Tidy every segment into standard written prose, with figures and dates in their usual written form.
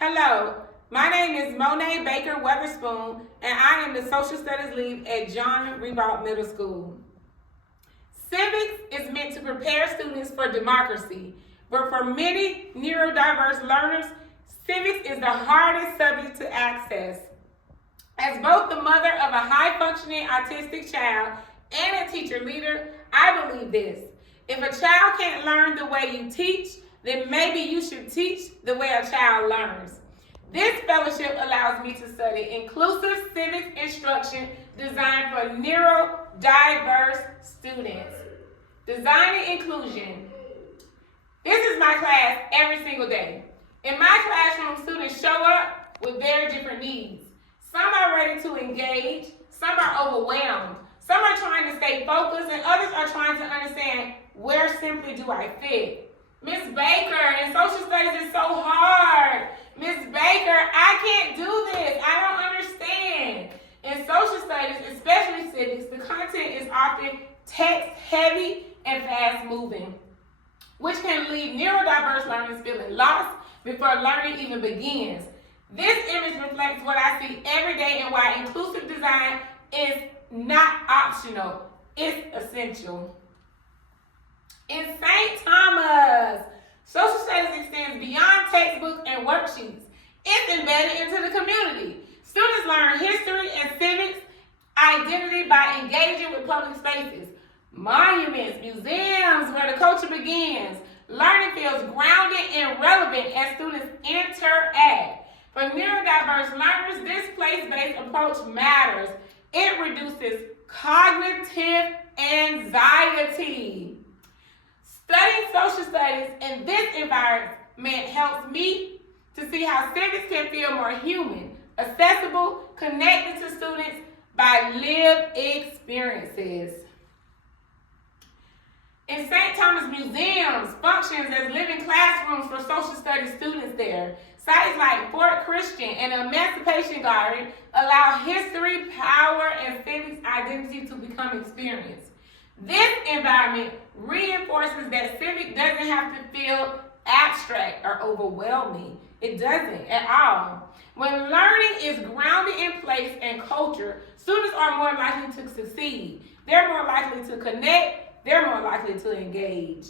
Hello, my name is Monet Baker-Weatherspoon, and I am the Social Studies Lead at John Ribault Middle School. Civics is meant to prepare students for democracy, but for many neurodiverse learners, civics is the hardest subject to access. As both the mother of a high-functioning autistic child and a teacher leader, I believe this. If a child can't learn the way you teach, then maybe you should teach the way a child learns. This fellowship allows me to study inclusive civics instruction designed for neurodiverse students. Designing inclusion. This is my class every single day. In my classroom, students show up with very different needs. Some are ready to engage, some are overwhelmed, some are trying to stay focused, and others are trying to understand where simply do I fit. Miss Baker, in social studies is so hard. Miss Baker, I can't do this. I don't understand. In social studies, especially civics, the content is often text-heavy and fast-moving, which can leave neurodiverse learners feeling lost before learning even begins. This image reflects what I see every day and why inclusive design is not optional, it's essential. In St. Thomas, social studies extends beyond textbooks and worksheets. It's embedded into the community. Students learn history and civics identity by engaging with public spaces, monuments, museums, where the culture begins. Learning feels grounded and relevant as students interact. For neurodiverse learners, this place-based approach matters. It reduces cognitive anxiety. Studying social studies in this environment helps me to see how civics can feel more human, accessible, connected to students by lived experiences. In St. Thomas museums functions as living classrooms for social studies students there. Sites like Fort Christian and Emancipation Garden allow history, power, and civics identity to become experienced. This environment reinforces that civic doesn't have to feel abstract or overwhelming. It doesn't at all. When learning is grounded in place and culture, students are more likely to succeed. They're more likely to connect. They're more likely to engage.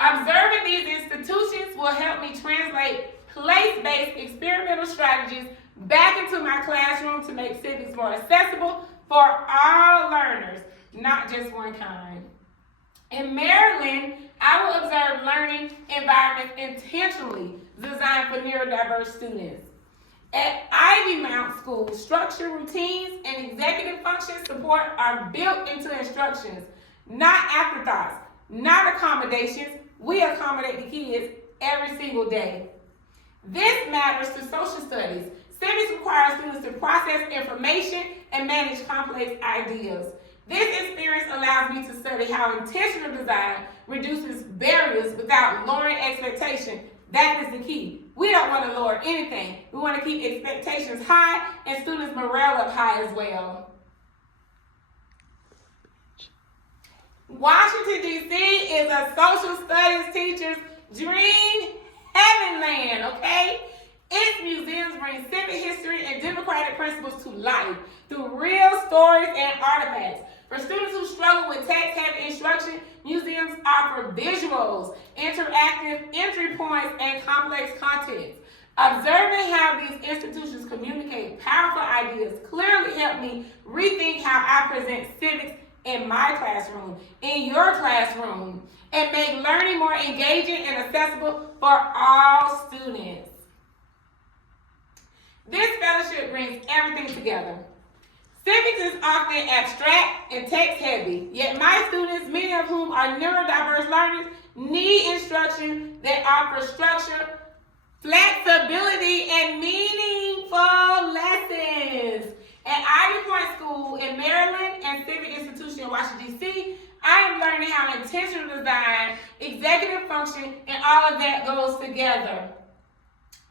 Observing these institutions will help me translate place-based experimental strategies back into my classroom to make civics more accessible for all learners, not just one kind. In Maryland, I will observe learning environments intentionally designed for neurodiverse students. At Ivy Mount School, structure, routines, and executive function support are built into instructions, not afterthoughts, not accommodations. We accommodate the kids every single day. This matters to social studies. Civics requires students to process information and manage complex ideas. This experience allows me to study how intentional design reduces barriers without lowering expectation. That is the key. We don't want to lower anything. We want to keep expectations high and students' morale up high as well. Washington, D.C. is a social studies teacher's dream heavenland, okay? Its museums bring civic history and democratic principles to life through real stories and artifacts. For students who struggle with text-heavy instruction, museums offer visuals, interactive entry points, and complex content. Observing how these institutions communicate powerful ideas clearly helped me rethink how I present civics in my classroom, in your classroom, and make learning more engaging and accessible for all students. This fellowship brings everything together. Civics is often abstract and text-heavy, yet my students, many of whom are neurodiverse learners, need instruction that offers structure, flexibility, and meaningful lessons. At Ivy Point School in Maryland and Civic Institution in Washington, D.C., I am learning how intentional design, executive function, and all of that goes together.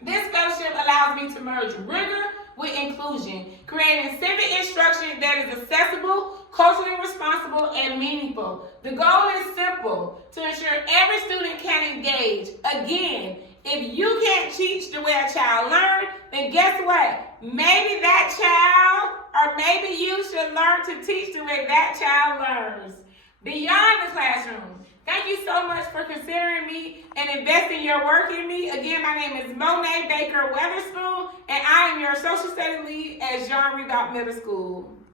This fellowship allows me to merge rigor with inclusion, creating civic instruction that is accessible, culturally responsible, and meaningful. The goal is simple: to ensure every student can engage. Again, If you can't teach the way a child learns, then guess what? Maybe that child, or maybe you should learn to teach the way that child learns. Beyond the classroom. Thank you so much for considering me and investing your work in me. Again, my name is Monet Baker-Weatherspoon, and I am your social studies lead at John Reebok Middle School.